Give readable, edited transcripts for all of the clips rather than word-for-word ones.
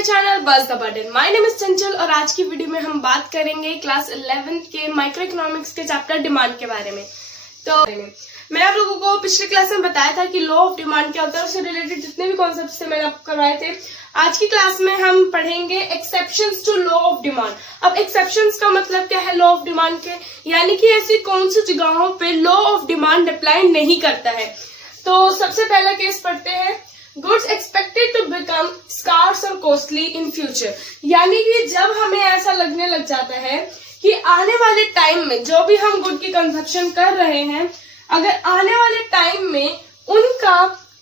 My channel बस the button. My name is चंचल और आज की वीडियो में हम बात करेंगे क्लास 11th के माइक्रो इकोनॉमिक्स के चैप्टर डिमांड के बारे में। तो मैंने आप लोगों को पिछले क्लास में बताया था कि लॉ ऑफ डिमांड क्या होता है, उससे रिलेटेड जितने भी कॉन्सेप्ट थे मैंने आपको करवाए थे। आज की क्लास में हम पढ़ेंगे exceptions to law of demand. अब एक्सेप्शंस का मतलब क्या है लॉ ऑफ डिमांड के, यानी कि ऐसी कौन सी जगहों पे लॉ ऑफ डिमांड अप्लाई नहीं करता है। तो सबसे पहला केस पढ़ते हैं, goods expected to become scarce और कॉस्टली इन फ्यूचर। यानी कि जब हमें ऐसा लगने लग जाता है कि आने वाले टाइम में जो भी हम गुड की कंजप्शन कर रहे हैं, अगर आने वाले टाइम में उनका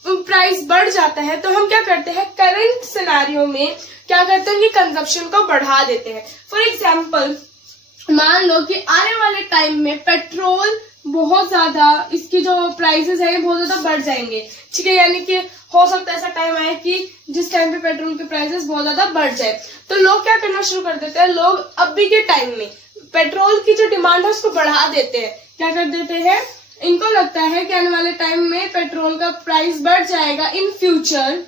प्राइस बढ़ जाता है तो हम क्या करते हैं, करंट सिनेरियो में क्या करते हैं कि कंजप्शन को बढ़ा देते हैं। फॉर एग्जाम्पल मान लो कि आने वाले टाइम में पेट्रोल बहुत ज्यादा, इसकी जो प्राइसेस है बहुत ज्यादा बढ़ जाएंगे, ठीक है। यानी कि हो सकता है ऐसा टाइम आए कि जिस टाइम पे पेट्रोल के प्राइसेस बहुत ज्यादा बढ़ जाए, तो लोग क्या करना शुरू कर देते हैं, लोग अभी के टाइम में पेट्रोल की जो डिमांड है उसको बढ़ा देते हैं। क्या कर देते हैं, इनको लगता है कि आने वाले टाइम में पेट्रोल का प्राइस बढ़ जाएगा इन फ्यूचर,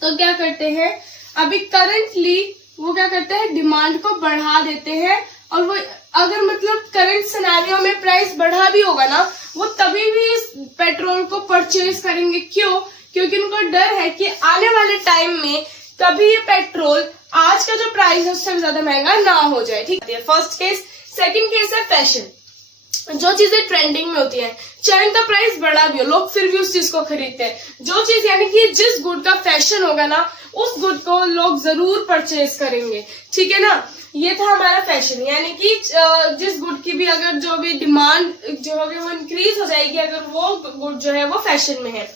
तो क्या करते हैं अभी करंटली वो क्या करते हैं डिमांड को बढ़ा देते हैं। और वो अगर मतलब करंट सिनेरियो में प्राइस बढ़ा भी होगा ना, वो तभी भी इस पेट्रोल को परचेज करेंगे। क्यों? क्योंकि उनको डर है कि आने वाले टाइम में कभी ये पेट्रोल आज का जो प्राइस है उससे ज्यादा महंगा ना हो जाए, ठीक है। First case. सेकंड केस है फैशन। जो चीजें ट्रेंडिंग में होती है, चाहे उनका प्राइस बड़ा भी हो, लोग फिर भी उस चीज को खरीदते हैं। जो चीज यानी कि जिस गुड का फैशन होगा ना, उस गुड को लोग जरूर परचेज करेंगे, ठीक है ना। ये था हमारा फैशन, यानी कि जिस गुड की भी अगर जो भी डिमांड जो होगी वो इंक्रीज हो जाएगी अगर वो गुड जो है वो फैशन में है।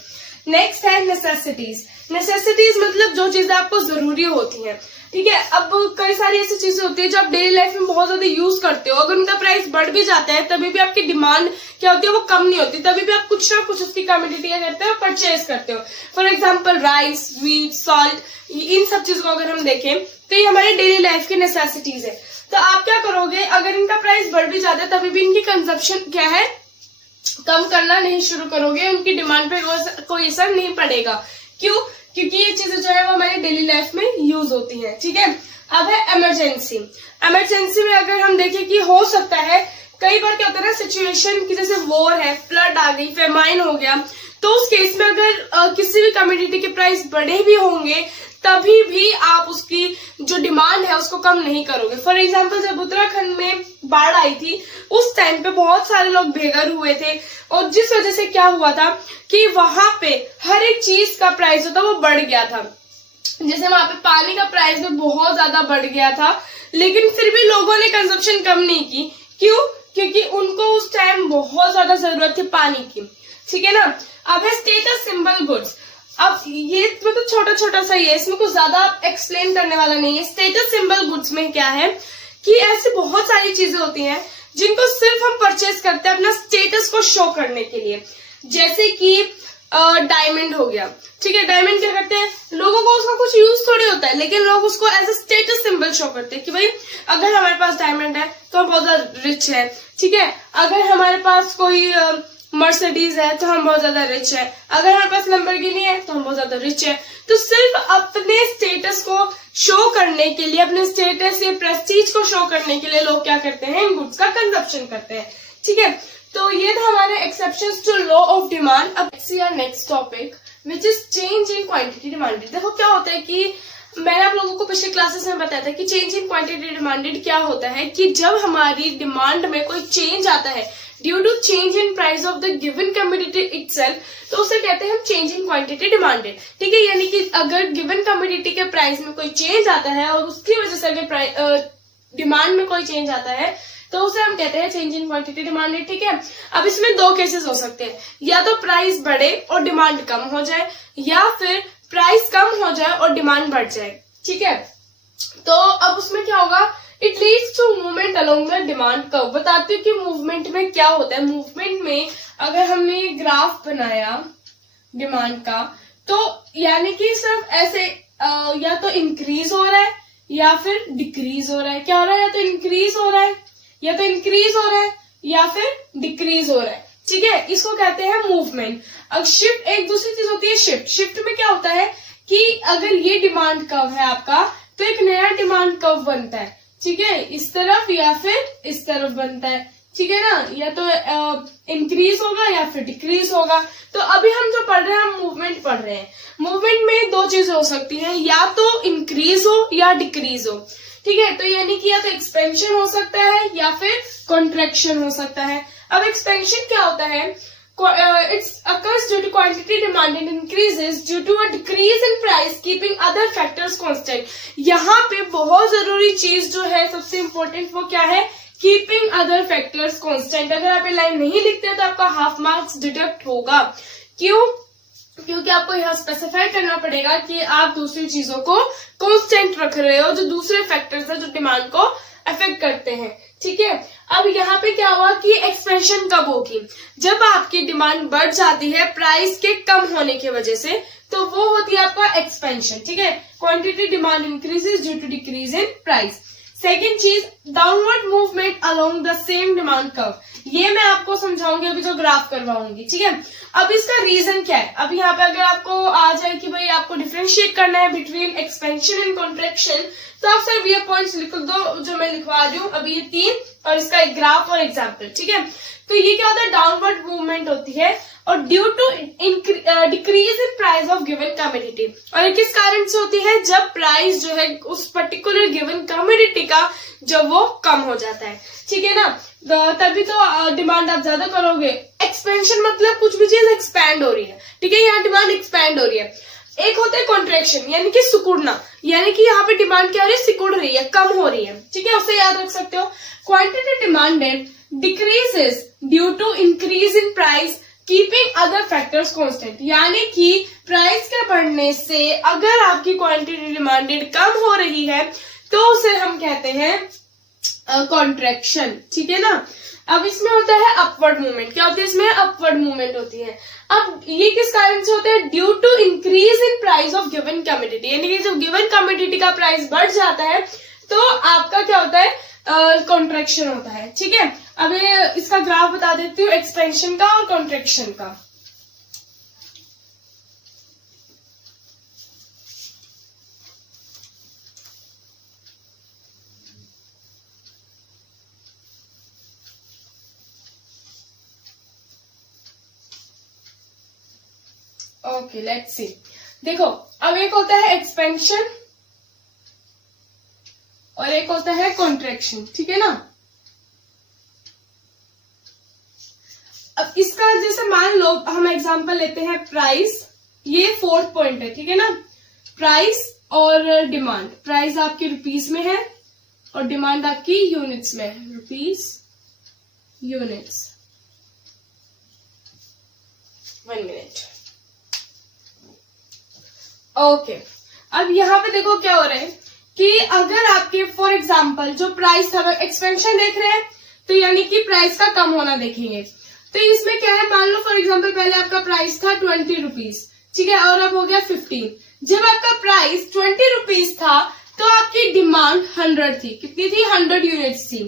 नेक्स्ट है नेसेसिटीज। नेसेसिटीज मतलब जो चीजें आपको जरूरी होती हैं, ठीक है। अब कई सारी ऐसी चीजें होती है जो आप डेली लाइफ में बहुत ज्यादा यूज करते हो, अगर उनका प्राइस बढ़ भी जाता है तभी भी आपकी डिमांड क्या होती है वो कम नहीं होती, तभी भी आप कुछ ना कुछ उसकी कमोडिटी क्या करते हो, परचेज करते हो। For example rice, wheat, salt, इन सब चीजों को अगर हम देखें तो ये हमारे डेली लाइफ की नेसेसिटीज है। तो आप क्या करोगे, अगर इनका प्राइस बढ़ भी जाता है तभी भी इनकी कंजप्शन क्या है, कम करना नहीं शुरू करोगे, उनकी डिमांड पे कोई असर नहीं पड़ेगा। क्यों? क्योंकि ये चीजें जो है वो हमारी डेली लाइफ में यूज होती हैं, ठीक है। अब है इमरजेंसी। इमरजेंसी में अगर हम देखें कि हो सकता है कई बार क्या होता है ना, सिचुएशन की जैसे वॉर है, फ्लड आ गई, फेमाइन हो गया, तो उस केस में अगर किसी भी कमोडिटी के प्राइस बढ़े भी होंगे तभी भी आप उसकी जो डिमांड है उसको कम नहीं करोगे। फॉर एग्जाम्पल जब उत्तराखंड में बाढ़ आई थी उस टाइम पे बहुत सारे लोग बेघर हुए थे, और जिस वजह से क्या हुआ था कि वहां पे हर एक चीज का प्राइस जो था वो बढ़ गया था। जैसे वहां पे पानी का प्राइस भी बहुत ज्यादा बढ़ गया था, लेकिन फिर भी लोगों ने कंजप्शन कम नहीं की। क्यों? क्योंकि उनको उस टाइम बहुत ज्यादा जरूरत थी पानी की, ठीक है ना। अब है स्टेटस सिंबल गुड्स। अब ये मतलब छोटा छोटा सा ये, इसमें कुछ ज्यादा एक्सप्लेन करने वाला नहीं है। स्टेटस सिंबल गुड्स में क्या है कि ऐसी बहुत सारी चीजें होती हैं जिनको सिर्फ हम परचेज करते हैं अपना स्टेटस को शो करने के लिए। जैसे कि डायमंड हो गया, ठीक है। डायमंड क्या करते हैं, लोगों को उसका कुछ यूज थोड़ी होता है, लेकिन लोग उसको as a status symbol show करते हैं कि भाई अगर हमारे पास डायमंड है तो हम बहुत ज्यादा रिच है, ठीक है। अगर हमारे पास कोई मर्सिडीज है तो हम बहुत ज्यादा रिच है, अगर हमारे पास लैम्बोर्गिनी है तो हम बहुत ज्यादा रिच है। तो सिर्फ अपने स्टेटस को शो करने के लिए, अपने स्टेटस या प्रेस्टीज को शो करने के लिए लोग क्या करते हैं, इन गुड्स का कंजप्शन करते हैं, ठीक है। तो ये था हमारे exceptions to law of demand. अब see our next topic which is change in quantity demanded. देखो क्या होता है कि मैंने आप लोगों को पिछले क्लासेस में बताया था कि चेंज इन क्वांटिटी डिमांडेड क्या होता है कि जब हमारी डिमांड में कोई चेंज आता है due to change in price of the given commodity itself, तो उसे कहते हैं हम चेंज इन क्वांटिटी डिमांडेड, ठीक है। यानी कि अगर गिवन कमोडिटी के प्राइस में कोई चेंज आता है और उसकी वजह से अगर डिमांड में कोई चेंज आता है तो उसे हम कहते हैं चेंज इन क्वांटिटी डिमांडेड, ठीक है। अब इसमें दो केसेस हो सकते हैं, या तो प्राइस बढ़े और डिमांड कम हो जाए, या फिर प्राइस कम हो जाए और डिमांड बढ़ जाए, ठीक है। तो अब उसमें क्या होगा, it leads to movement along the demand curve. बताती हूँ कि मूवमेंट में क्या होता है। मूवमेंट में अगर हमने ग्राफ बनाया डिमांड का, तो यानी कि सिर्फ ऐसे या तो इंक्रीज हो रहा है या फिर डिक्रीज हो रहा है। क्या हो रहा है, या तो इंक्रीज हो रहा है या तो इंक्रीज हो रहा है या फिर डिक्रीज हो रहा है, ठीक है। इसको कहते हैं मूवमेंट। अब शिफ्ट एक दूसरी चीज होती है शिफ्ट। शिफ्ट में क्या होता है कि अगर ये डिमांड कर्व है आपका तो एक नया डिमांड कर्व बनता है, ठीक है, इस तरफ या फिर इस तरफ बनता है, ठीक है ना, या तो इंक्रीज होगा या फिर डिक्रीज होगा। तो अभी हम जो पढ़ रहे हैं हम मूवमेंट पढ़ रहे हैं। मूवमेंट में दो चीजें हो सकती हैं, या तो इंक्रीज हो या डिक्रीज हो, ठीक है। तो यानी कि या तो एक्सपेंशन हो सकता है या फिर कॉन्ट्रैक्शन हो सकता है। अब एक्सपेंशन क्या होता है, it occurs due to quantity demanded increases due to a decrease in price keeping other factors constant। यहाँ पे बहुत जरूरी चीज जो है सबसे इम्पोर्टेंट वो क्या है, कीपिंग अदर फैक्टर्स कांस्टेंट। अगर आप ये लाइन नहीं लिखते तो आपका हाफ मार्क्स डिडक्ट होगा। क्यों? क्योंकि आपको यह स्पेसिफाई करना पड़ेगा कि आप दूसरी चीजों को कांस्टेंट रख रहे हो, जो दूसरे फैक्टर्स है जो डिमांड को अफेक्ट करते हैं, ठीक है। अब यहाँ पे क्या हुआ कि एक्सपेंशन कब होगी, जब आपकी डिमांड बढ़ जाती है प्राइस के कम होने की वजह से, तो वो होती है आपका एक्सपेंशन, ठीक है। Quantity demand increases due to decrease in price. Second चीज, downward movement along the same demand curve. ये मैं आपको समझाऊंगी अभी जो ग्राफ करवाऊंगी, ठीक है। अब इसका रीजन क्या है, अब यहाँ पे अगर आपको आ जाए कि भाई आपको डिफरेंशिएट करना है बिटवीन एक्सपेंशन एंड कॉन्ट्रैक्शन, तो आप सिर्फ ये पॉइंट्स लिख दो जो मैं लिखवा रही हूँ अभी, ये 3 और इसका एक ग्राफ और एग्जाम्पल, ठीक है। तो ये क्या होता है, डाउनवर्ड मूवमेंट होती है और due to decrease in price of given commodity. और ये किस कारण से होती है, जब प्राइस जो है उस पर्टिकुलर गिवन कमोडिटी का जब वो कम हो जाता है, ठीक है ना, तभी तो डिमांड आप ज्यादा करोगे। एक्सपेंशन मतलब कुछ भी चीज एक्सपैंड हो रही है, ठीक है, यहाँ डिमांड एक्सपैंड हो रही है। एक होता है कॉन्ट्रैक्शन, यानी कि सिकुड़ना, यानी कि यहाँ पे डिमांड क्या हो रही है, सिकुड़ रही है, कम हो रही है, ठीक है, उसे याद रख सकते हो। Quantity demanded decreases due to increase in price keeping other factors constant, यानी कि प्राइस के बढ़ने से अगर आपकी क्वांटिटी डिमांडेड कम हो रही है तो उसे हम कहते हैं कॉन्ट्रैक्शन, ठीक है ना। अब इसमें होता है अपवर्ड मूवमेंट। क्या होती है इसमें, अपवर्ड मूवमेंट होती है। अब ये किस कारण से होता है, due to increase in price of given commodity, यानी कि जब गिवन कमोडिटी का प्राइस बढ़ जाता है तो आपका क्या होता है, कॉन्ट्रैक्शन होता है, ठीक है। अब इसका ग्राफ बता देती हूँ एक्सपेंशन का और कॉन्ट्रैक्शन का। Okay, let's see. देखो, अब एक होता है एक्सपेंशन और एक होता है कॉन्ट्रैक्शन, ठीक है ना। अब इसका जैसे मान लो हम एग्जांपल लेते हैं प्राइस, ये 4th पॉइंट है, ठीक है ना। प्राइस और डिमांड, प्राइस आपकी रुपीस में है और डिमांड आपकी यूनिट्स में है, रुपीस यूनिट्स। 1 मिनट। ओके, अब यहाँ पे देखो क्या हो रहा है कि अगर आपके फॉर एग्जाम्पल जो प्राइस था, एक्सपेंशन देख रहे हैं तो यानी कि प्राइस का कम होना देखेंगे। तो इसमें क्या है, मान लो फॉर एग्जाम्पल पहले आपका प्राइस था 20 रुपीज, ठीक है, और अब हो गया 15। जब आपका प्राइस 20 रुपीज था तो आपकी डिमांड 100 थी, कितनी थी, 100 यूनिट्स थी।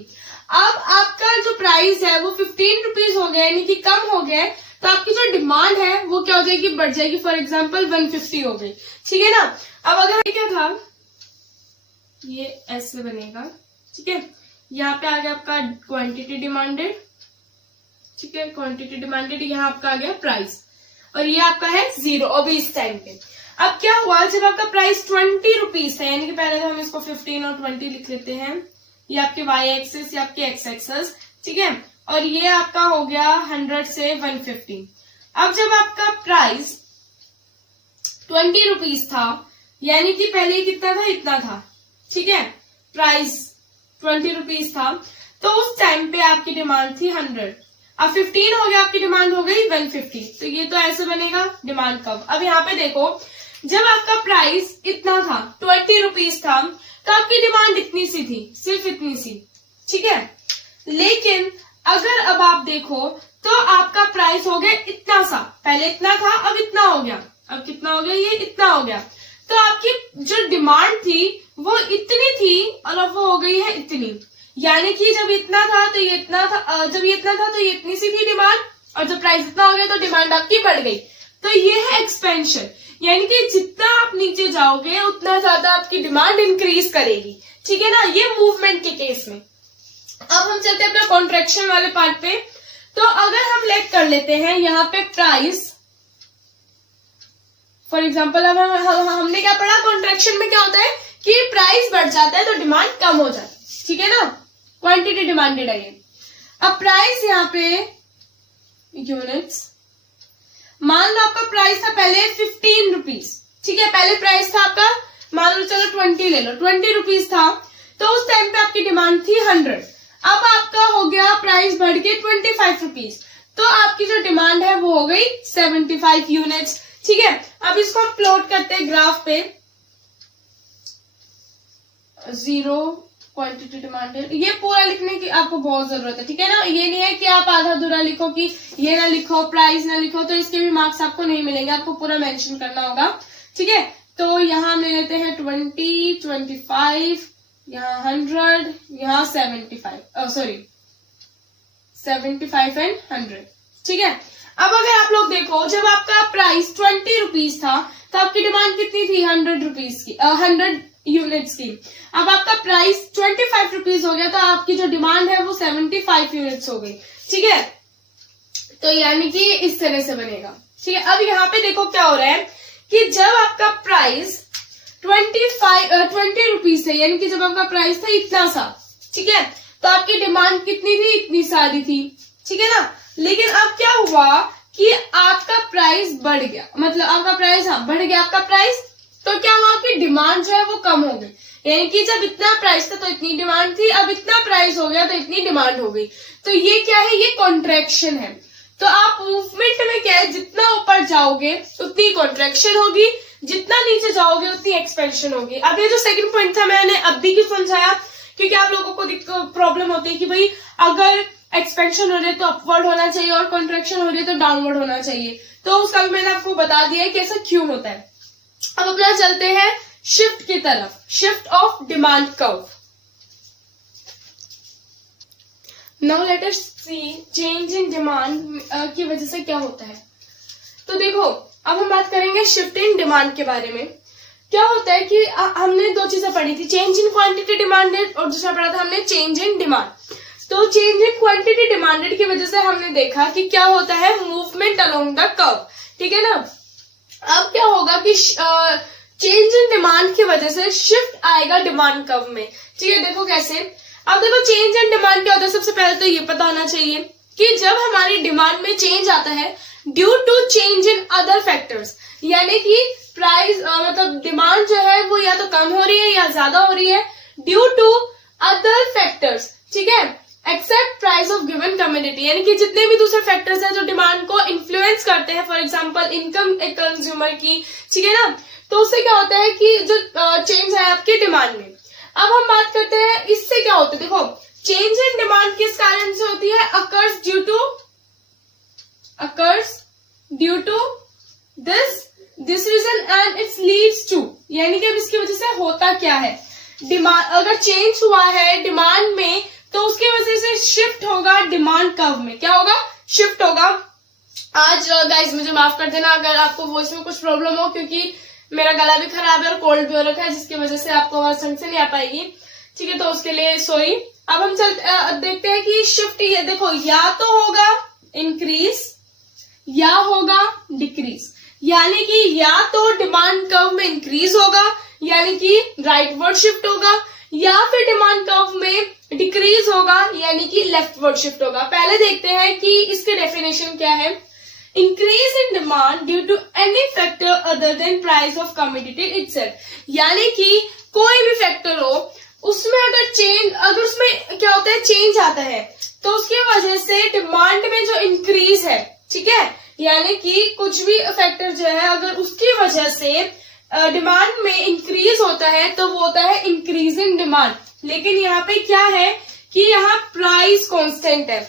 अब आपका जो प्राइस है वो 15 रुपीज हो गया, यानी कि कम हो गया, तो आपकी जो डिमांड है वो क्या हो जाएगी, बढ़ जाएगी, फॉर एग्जाम्पल 150 हो गई, ठीक है ना। अब अगर क्या था, ये ऐसे बनेगा, ठीक है, यहाँ पे आ गया आपका क्वांटिटी डिमांडेड, ठीक है, क्वांटिटी डिमांडेड, यहाँ आपका आ गया प्राइस और ये आपका है 0 अभी इस टाइम पे। अब क्या हुआ, जब आपका प्राइस 20 रुपीज है, यानी कि पहले तो हम इसको 15 और 20 लिख लेते हैं, ये आपके y एक्सेस, ये आपके x एक्सेस, ठीक है, और ये आपका हो गया 100 से 150। अब जब आपका प्राइस 20 रुपीज था, यानी कि पहले कितना था, इतना था, ठीक है, प्राइस 20 रुपीज था, तो उस टाइम पे आपकी डिमांड थी 100। अब 15 हो गया, आपकी डिमांड हो गई 150, तो ये तो ऐसे बनेगा डिमांड कब। अब यहाँ पे देखो, जब आपका प्राइस इतना था, 20 रुपीज था, तो आपकी डिमांड इतनी सी थी, सिर्फ इतनी सी, ठीक है। लेकिन अगर अब आप देखो तो आपका प्राइस हो गया इतना सा, पहले इतना था अब इतना हो गया, अब कितना हो गया, ये इतना हो गया, तो आपकी जो डिमांड थी वो इतनी थी और अब वो हो गई है इतनी, यानी कि जब इतना था तो ये इतना था, जब ये इतना था तो ये इतनी सी थी डिमांड, और जब प्राइस इतना हो गया तो डिमांड आपकी बढ़ गई। तो ये है एक्सपेंशन, यानी कि जितना आप नीचे जाओगे उतना ज्यादा आपकी डिमांड इंक्रीज करेगी, ठीक है ना, ये मूवमेंट के केस में। अब हम चलते हैं अपना कॉन्ट्रैक्शन वाले पार्ट पे। तो अगर हम लेट कर लेते हैं यहाँ पे प्राइस, फॉर एग्जाम्पल अब हमने क्या पढ़ा, कॉन्ट्रैक्शन में क्या होता है कि प्राइस बढ़ जाता है तो डिमांड कम हो जाती है, ठीक है ना, क्वांटिटी डिमांडेड है ये। अब प्राइस यहाँ पे यूनिट्स, मान लो आपका प्राइस था पहले 15 रुपीज, ठीक है, पहले प्राइस था आपका, मान लो चलो 20 ले लो, 20 रुपीज था, तो उस टाइम पे आपकी डिमांड थी 100। अब आपका हो गया प्राइस बढ़ के 25 रुपीज, तो आपकी जो डिमांड है वो हो गई 75 यूनिट्स, ठीक है। अब इसको हम प्लॉट करते हैं ग्राफ पे, 0 क्वांटिटी डिमांडेड, ये पूरा लिखने की आपको बहुत जरूरत है, ठीक है ना, ये नहीं है कि आप आधा अधूरा लिखो कि ये ना लिखो, प्राइस ना लिखो, तो इसके भी मार्क्स आपको नहीं मिलेंगे, आपको पूरा मेंशन करना होगा, ठीक है। तो यहाँ हम ले लेते हैं 20, 25, यहाँ 100, यहाँ 75 एंड 100, ठीक है। अब अगर आप लोग देखो, जब आपका प्राइस 20 रुपीज था तो आपकी डिमांड कितनी थी, 100 रुपीज की, 100 यूनिट्स की। अब आपका प्राइस 25 रुपीज हो गया तो आपकी जो डिमांड है वो 75 यूनिट्स हो गई, ठीक है। तो यानी कि इस तरह से बनेगा, ठीक है। अब यहाँ पे देखो क्या हो रहा है कि जब आपका प्राइस 20 रुपीज है, यानी कि जब आपका प्राइस था इतना सा, ठीक है, तो आपकी डिमांड कितनी थी, इतनी सारी थी, ठीक है ना। लेकिन अब क्या हुआ कि आपका प्राइस बढ़ गया, मतलब आपका प्राइस बढ़ गया आपका प्राइस, तो क्या हुआ कि डिमांड जो है वो कम हो गई, यानी कि जब इतना प्राइस था तो इतनी डिमांड थी, अब इतना प्राइस हो गया तो इतनी डिमांड हो गई। तो ये क्या है, ये कॉन्ट्रैक्शन है। तो आप मूवमेंट में क्या है, जितना ऊपर जाओगे उतनी कॉन्ट्रैक्शन होगी, जितना नीचे जाओगे उतनी एक्सपेंशन होगी। अब ये जो सेकंड पॉइंट था मैंने अभी क्यों समझाया, क्योंकि आप लोगों को प्रॉब्लम होती है कि भाई अगर एक्सपेंशन हो रही है तो अपवर्ड होना चाहिए और कॉन्ट्रैक्शन हो रही है तो डाउनवर्ड होना चाहिए, तो उसका भी मैंने आपको बता दिया है कि ऐसा क्यों होता है। अब अपना चलते हैं शिफ्ट की तरफ, shift of demand curve. Now let us see change in demand की वजह से क्या होता है। तो देखो अब हम बात करेंगे शिफ्ट इन डिमांड के बारे में। क्या होता है कि हमने दो चीजें पढ़ी थी, चेंज इन क्वांटिटी डिमांडेड और दूसरा पढ़ा था हमने चेंज इन डिमांड। तो चेंज इन क्वांटिटी डिमांडेड की वजह से हमने देखा कि क्या होता है, मूवमेंट अलोंग द कर्व, ठीक है ना। अब क्या होगा कि चेंज इन डिमांड की वजह से शिफ्ट आएगा डिमांड कर्व में, ठीक है। देखो कैसे, अब देखो चेंज इन डिमांड क्या होता है, सबसे पहले तो ये पता होना चाहिए कि जब हमारी डिमांड में चेंज आता है due to change in other factors, यानी कि प्राइस मतलब डिमांड जो है वो या तो कम हो रही है या ज्यादा हो रही है ड्यू टू अदर फैक्टर्स, ठीक है, except price of given community, यानी कि जितने भी दूसरे फैक्टर्स हैं जो डिमांड को इन्फ्लुएंस करते हैं, फॉर एग्जांपल इनकम एक कंज्यूमर की, ठीक है ना, तो उससे क्या होता है कि जो चेंज है आपकी डिमांड में। अब हम बात करते हैं इससे क्या होता है। देखो चेंज इन डिमांड किस कारण से होती है, occurs due to this reason and it's leads to, यानी कि अब इसकी वजह से होता क्या है, डिमांड अगर चेंज हुआ है डिमांड में तो उसकी वजह से शिफ्ट होगा डिमांड कर्व में, क्या होगा, शिफ्ट होगा। आज गाइस मुझे माफ कर देना अगर आपको वॉइस में कुछ प्रॉब्लम हो, क्योंकि मेरा गला भी खराब है और कोल्ड भी हो रखा है, जिसकी वजह से आपको आवाज ढंग से नहीं आ पाएगी, ठीक है, तो उसके लिए सॉरी। अब हम देखते हैं कि शिफ्ट, ये देखो या तो होगा इंक्रीज या होगा डिक्रीज, यानी कि या तो डिमांड कर्व में इंक्रीज होगा यानी कि राइटवर्ड शिफ्ट होगा, या फिर डिमांड कर्व में डिक्रीज होगा यानी कि लेफ्टवर्ड शिफ्ट होगा। पहले देखते हैं कि इसके डेफिनेशन क्या है। Increase in demand due to any factor other than price of commodity itself, यानी कि कोई भी फैक्टर हो उसमें अगर उसमें क्या होता है, चेंज आता है, तो उसकी वजह से डिमांड में जो इंक्रीज है, ठीक है, यानी कि कुछ भी फैक्टर जो है अगर उसकी वजह से डिमांड में इंक्रीज होता है तो वो होता है इंक्रीज इन डिमांड। लेकिन यहाँ पे क्या है कि यहाँ प्राइस कांस्टेंट है,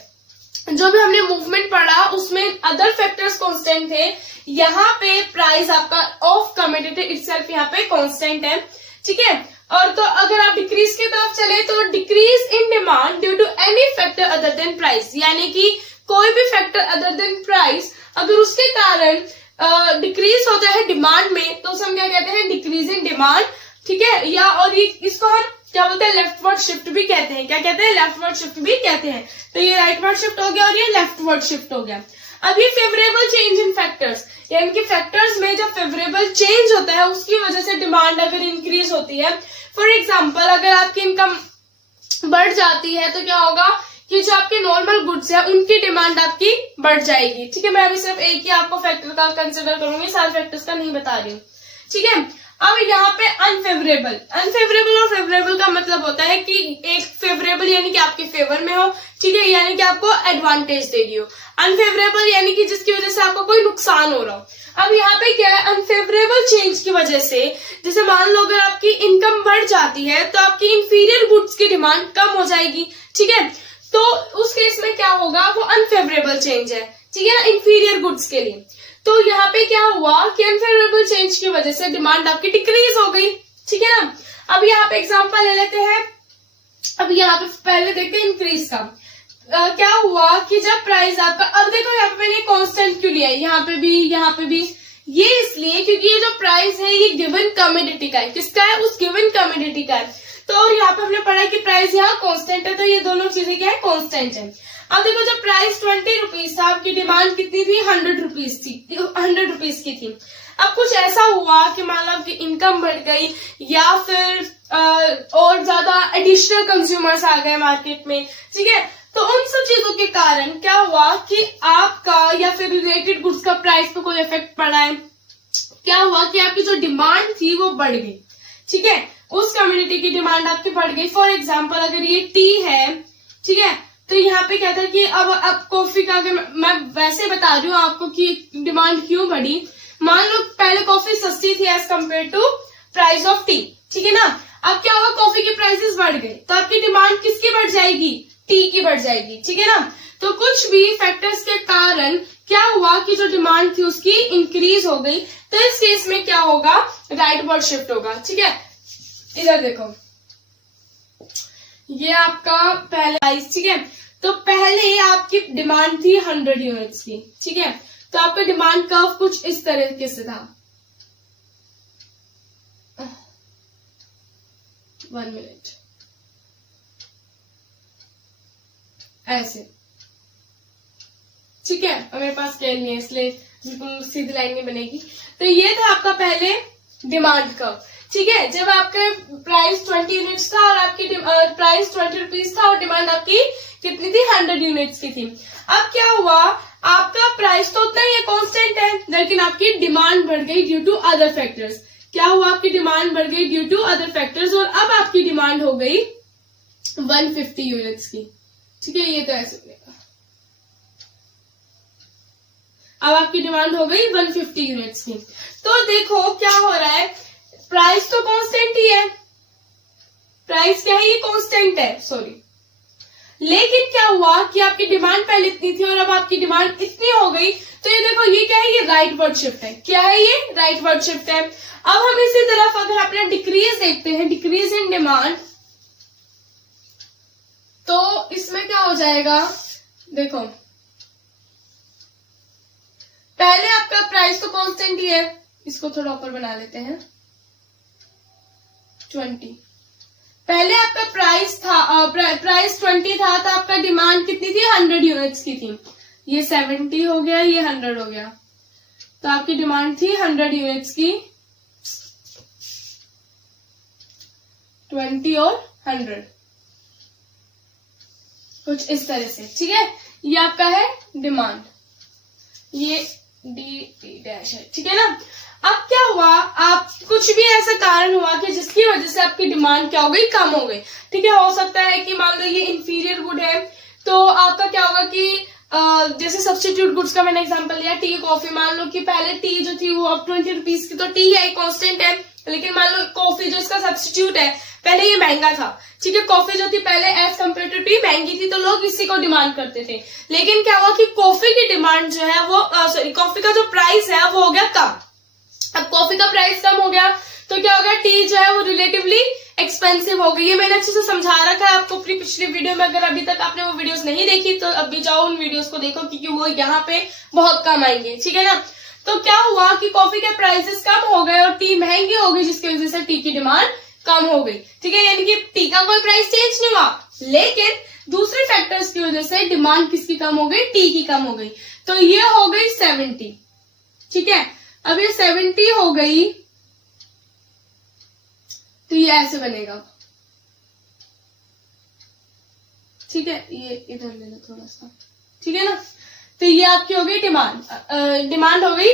जो भी हमने मूवमेंट पढ़ा उसमें अदर फैक्टर्स कांस्टेंट थे, यहाँ पे प्राइस आपका ऑफ कमोडिटी इटसेल्फ यहाँ पे कांस्टेंट है, ठीक है। और तो अगर आप डिक्रीज की तरफ चले तो decrease in demand due to any factor other than price, यानी कि कोई भी फैक्टर अदर देन प्राइस अगर उसके कारण डिक्रीज होता है डिमांड में तो उसे हम क्या कहते हैं, डिक्रीजिंग डिमांड, ठीक है। या और ये इसको हम क्या बोलते हैं, लेफ्टवर्ड शिफ्ट भी कहते हैं। क्या कहते हैं, लेफ्टवर्ड शिफ्ट भी कहते हैं। तो ये राइटवर्ड शिफ्ट हो गया और ये लेफ्टवर्ड शिफ्ट हो गया। अब ये फेवरेबल चेंज इन फैक्टर्स, यानी कि फैक्टर्स में जब फेवरेबल चेंज होता है उसकी वजह से डिमांड अगर इंक्रीज होती है, फॉर एग्जाम्पल अगर आपकी इनकम बढ़ जाती है तो क्या होगा कि जो आपके नॉर्मल गुड्स है उनकी डिमांड आपकी बढ़ जाएगी, ठीक है। मैं अभी सिर्फ एक ही आपको फैक्टर का कंसिडर करूंगी, सारे फैक्टर्स का नहीं बता रही हूँ, ठीक है। अब यहाँ पे अनफेवरेबल, अनफेवरेबल और फेवरेबल का मतलब होता है कि एक फेवरेबल यानी कि आपके फेवर में हो, ठीक है, यानी कि आपको एडवांटेज दे रही हो। अनफेवरेबल यानी कि जिसकी वजह से आपको कोई नुकसान हो रहा हो। अब यहाँ पे क्या है, अनफेवरेबल चेंज की वजह से, जैसे मान लो अगर आपकी इनकम बढ़ जाती है तो आपकी इंफीरियर गुड्स की डिमांड कम हो जाएगी, ठीक है। तो उस केस में क्या होगा, वो अनफेवरेबल चेंज है, ठीक है ना, इंफीरियर गुड्स के लिए। तो यहाँ पे क्या हुआ कि अनफेवरेबल चेंज की वजह से डिमांड आपकी डिक्रीज हो गई, ठीक है ना। अब यहाँ पे एग्जांपल ले लेते हैं। अब यहाँ पे पहले देखते हैं इंक्रीज का। क्या हुआ कि जब प्राइस आपका, अब देखो यहाँ पे मैंने कांस्टेंट क्यों लिया है, यहाँ पे भी, ये इसलिए क्योंकि ये जो प्राइस है ये गिवन कमोडिटी का है। किसका है, उस गिवन कमोडिटी का है। तो और यहाँ पे हमने पढ़ा कि प्राइस यहाँ कांस्टेंट है, तो ये दोनों चीजें क्या है, कांस्टेंट है। अब देखो जब प्राइस 20 रुपीज था, आपकी डिमांड कितनी थी, 100 रुपीज थी, 100 रुपीज की थी। अब कुछ ऐसा हुआ कि मान लो आपकी इनकम बढ़ गई या फिर और ज्यादा एडिशनल कंज्यूमर्स आ गए मार्केट में, ठीक है। तो उन सब चीजों के कारण क्या हुआ कि आपका या फिर रिलेटेड गुड्स का प्राइस पे कोई इफेक्ट पड़ा है। क्या हुआ कि आपकी जो डिमांड थी वो बढ़ गई, ठीक है, उस कम्युनिटी की डिमांड आपकी बढ़ गई। फॉर एग्जाम्पल अगर ये टी है, ठीक है, तो यहाँ पे क्या था कि अब कॉफी का, अगर मैं वैसे बता रही हूँ आपको कि डिमांड क्यों बढ़ी। मान लो पहले कॉफी सस्ती थी as compare to price of tea, ठीक है ना। अब क्या होगा, कॉफी के प्राइसेस बढ़ गए तो आपकी डिमांड किसकी बढ़ जाएगी, टी की बढ़ जाएगी, ठीक है ना। तो कुछ भी फैक्टर्स के कारण क्या हुआ कि जो डिमांड थी उसकी इंक्रीज हो गई। तो इस केस में क्या होगा, राइटवर्ड शिफ्ट होगा, ठीक है। इधर देखो, ये आपका पहले प्राइस, ठीक है। तो पहले आपकी डिमांड थी 100 यूनिट्स की, ठीक है। तो आपका डिमांड कर्व कुछ इस तरीके से था, 1 मिनट, ऐसे, ठीक है। और मेरे पास स्केल नहीं है इसलिए बिल्कुल सीधी लाइन नहीं बनेगी। तो ये था आपका पहले डिमांड कर्व, ठीक है। जब आपका प्राइस 20 यूनिट्स था और आपकी प्राइस 20 रुपीज था और डिमांड आपकी कितनी थी, 100 यूनिट्स की थी। अब क्या हुआ, आपका प्राइस तो उतना ही है, कांस्टेंट है, लेकिन आपकी डिमांड बढ़ गई ड्यू टू अदर फैक्टर्स। क्या हुआ, आपकी डिमांड बढ़ गई ड्यू टू अदर फैक्टर्स और अब आपकी डिमांड हो गई 150 यूनिट्स की, ठीक है। ये तो ऐसे बनेगा, अब आपकी डिमांड हो गई 150 यूनिट्स की। तो देखो क्या हो रहा है, प्राइस तो कांस्टेंट ही है, प्राइस क्या है, ये कांस्टेंट है, सॉरी। लेकिन क्या हुआ कि आपकी डिमांड पहले इतनी थी और अब आपकी डिमांड इतनी हो गई। तो ये देखो, ये क्या है, ये राइटवर्ड शिफ्ट है। क्या है, ये राइटवर्ड शिफ्ट है। अब हम इसी तरफ अगर अपना डिक्रीज देखते हैं, डिक्रीज इन डिमांड, तो इसमें क्या हो जाएगा, देखो पहले आपका प्राइस तो कांस्टेंट ही है, इसको थोड़ा ऊपर बना लेते हैं, 20। पहले आपका प्राइस था, प्राइस 20 था, तो आपका डिमांड कितनी थी, 100 यूनिट्स की थी। ये 70 हो गया, ये 100 हो गया, तो आपकी डिमांड थी 100 यूनिट्स की, 20 और 100, कुछ इस तरह से, ठीक है। ये आपका है डिमांड, ये डी डैश है, ठीक है ना। अब क्या हुआ, आप कुछ भी ऐसा कारण हुआ कि जिसकी वजह से आपकी डिमांड क्या हो गई, कम हो गई, ठीक है। हो सकता है कि मान लो ये इंफीरियर गुड है, तो आपका क्या होगा कि जैसे सब्स्टिट्यूट गुड्स का मैंने एग्जांपल लिया, टी कॉफी, मान लो कि पहले टी जो थी वो अब 20 रुपीज की, तो टी है कांस्टेंट है, लेकिन मान लो कॉफी जो इसका सब्स्टिट्यूट है, पहले ये महंगा था, ठीक है। कॉफी जो थी पहले एज कम्पेयर टू टी महंगी थी, तो लोग इसी को डिमांड करते थे। लेकिन क्या हुआ कि कॉफी की डिमांड जो है वो, सॉरी, कॉफी का जो प्राइस है वो हो गया कम। अब कॉफी का प्राइस कम हो गया तो क्या हो गया, टी जो है वो रिलेटिवली एक्सपेंसिव हो गई है। मैंने अच्छे से समझा रखा है आपको अपनी पिछली वीडियो में। अगर अभी तक आपने वो वीडियोस नहीं देखी तो अभी जाओ उन वीडियोस को देखो, क्योंकि वो यहाँ पे बहुत कम आएंगे, ठीक है ना। तो क्या हुआ कि कॉफी के प्राइसेस कम हो गए और टी महंगी हो गई, जिसकी वजह से टी की डिमांड कम हो गई, ठीक है। यानी कि टी का कोई प्राइस चेंज नहीं हुआ, लेकिन दूसरे फैक्टर्स की वजह से डिमांड किसकी कम हो गई, टी की कम हो गई। तो ये हो गई 70, ठीक है। अब ये 70 हो गई तो ये ऐसे बनेगा, ठीक है। ये इधर ले लो थोड़ा सा, ठीक है ना। तो ये आपकी हो गई डिमांड हो गई,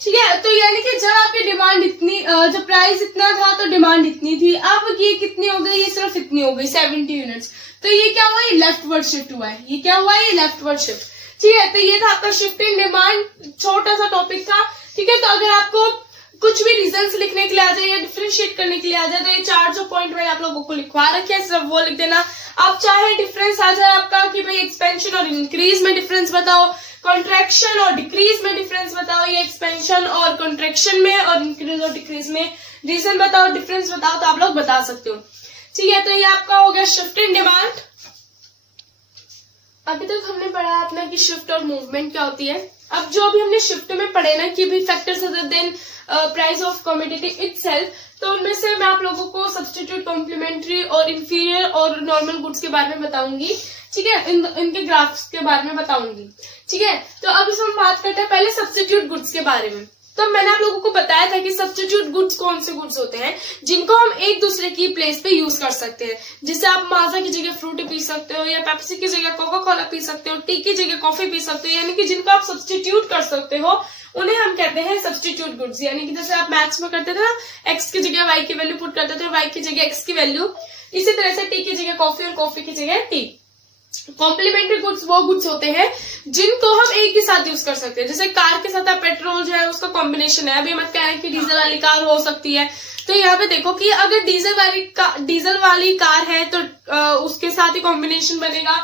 ठीक है। तो यानी कि जब आपकी डिमांड इतनी, जब प्राइस इतना था तो डिमांड इतनी थी, अब ये कितनी हो गई, ये सिर्फ इतनी हो गई 70 यूनिट्स। तो ये क्या हुआ, ये लेफ्टवर्ड शिफ्ट हुआ है। ये क्या हुआ है, ये लेफ्टवर्ड शिफ्ट, ठीक है। तो ये था आपका शिफ्टिंग डिमांड, छोटा सा टॉपिक था, ठीक है। तो अगर आपको कुछ भी रीजंस लिखने के लिए आ जाए या डिफरेंशिएट करने के लिए आ जाए तो ये 4 जो पॉइंट मैंने आप लोगों को लिखवा रखे हैं सिर्फ वो लिख देना। आप चाहे डिफरेंस आ जाए आपका कि भाई एक्सपेंशन और इंक्रीज में डिफरेंस बताओ, कॉन्ट्रैक्शन और डिक्रीज में डिफरेंस बताओ, या एक्सपेंशन और कॉन्ट्रैक्शन में और इंक्रीज और डिक्रीज में रीजन बताओ, डिफरेंस बताओ, तो आप लोग बता सकते हो, ठीक है। तो ये आपका हो गया शिफ्ट इन डिमांड। अभी तक हमने पढ़ा अपना कि शिफ्ट और मूवमेंट क्या होती है। अब जो अभी हमने शिफ्ट में पढ़े ना कि भी factors other than price of commodity itself, तो उनमें से मैं आप लोगों को सब्स्टिट्यूट, कॉम्प्लीमेंट्री और इंफीरियर और नॉर्मल गुड्स के बारे में बताऊंगी, ठीक है। इनके ग्राफ्स के बारे में बताऊंगी, ठीक है। तो अब इस हम बात करते हैं पहले सब्स्टिट्यूट गुड्स के बारे में। तो मैंने आप लोगों को बताया था कि सब्स्टिट्यूट गुड्स कौन से गुड्स होते हैं जिनको हम एक दूसरे की प्लेस पे यूज कर सकते हैं। जैसे आप माजा की जगह फ्रूटी पी सकते हो, या पेप्सी की जगह कोका कोला पी सकते हो, टी की जगह कॉफी पी सकते हो, यानी कि जिनको आप सब्स्टिट्यूट कर सकते हो उन्हें हम कहते हैं सब्स्टिट्यूट गुड्स। यानी कि जैसे आप मैथ्स में करते थे ना, एक्स की जगह वाई की वैल्यू पुट करते थे, वाई की जगह एक्स की वैल्यू, इसी तरह से टी की जगह कॉफी और कॉफी की जगह टी। कॉम्प्लीमेंट्री गुड्स वो गुड्स होते हैं जिनको हम एक ही साथ यूज कर सकते हैं। जैसे कार के साथ आप पेट्रोल जो है उसका कॉम्बिनेशन है, अभी मत कह रहे हैं कि डीजल वाली कार हो सकती है। तो यहाँ पे देखो कि अगर डीजल वाली कार है तो उसके साथ ही कॉम्बिनेशन बनेगा,